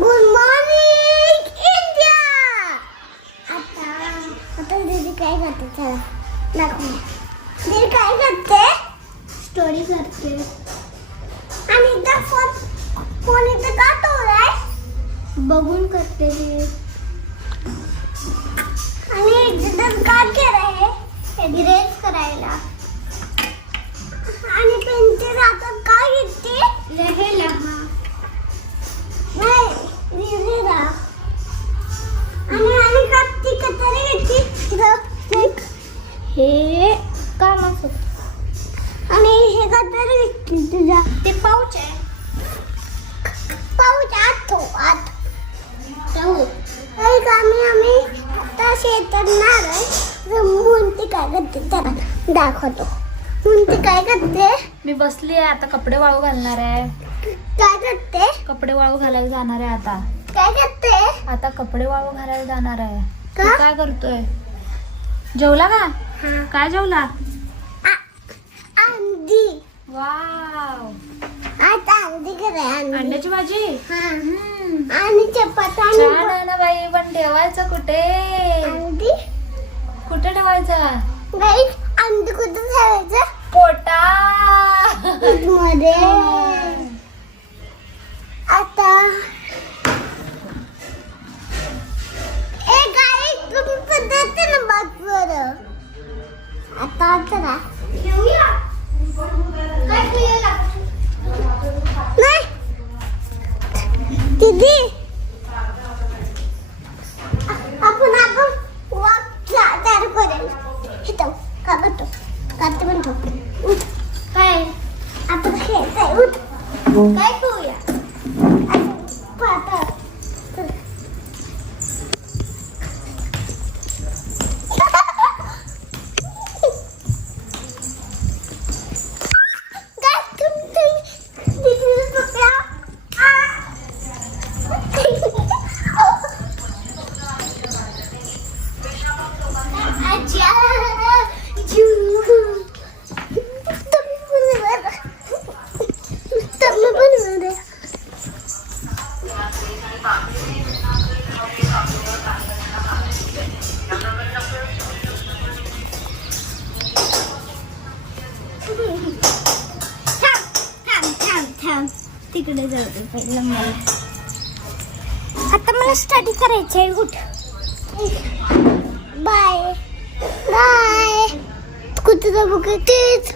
Good morning India आता आता दीदी काय करते? चला दाखव दीदी काय करते? स्टोरी करते. आणि इथं फोन फोन इथं का ठेवलाय बघून करते आणि एकदा का आहे हे काम असत आणि हे कतारी घेतली तुझ्या ते पाऊच आहे पाऊच ठेव एक आम्ही आम्ही आता शेतात नारळ मुंती काय करते त्याला दाखवतो मुंती काय करते मी बसली आहे आता कपडे वाळू घालणार आहे. काय करते कपडे वाळू घालायला जाणार आहे आता. काय करते? आता कपडे वाळू घालायला जाणार आहे. काय करतोय? जेवला का? हा. काय जेवला? अंडी. वाव. आता अंडी करे अंडी अंड्याची भाजी? हा. हम्म. आणि चपाती आणि छान आहे ना बाई पण ठेवायचं कुठे? अंडी? कुठे ठेवायचं? गाई अंडी कुठं ठेवायचं? पोटा मध्ये आता दीदी. आपण आपण वाक तयार करेल इथं का बघतो काढते म्हणतो. उठ. काय? आपण खेळताय. उठ. काय तिकडे जाऊ पहिलं मला आता मला स्टडी करायची आहे कुठं बाय बाय कुठं जाऊ बघ तेच.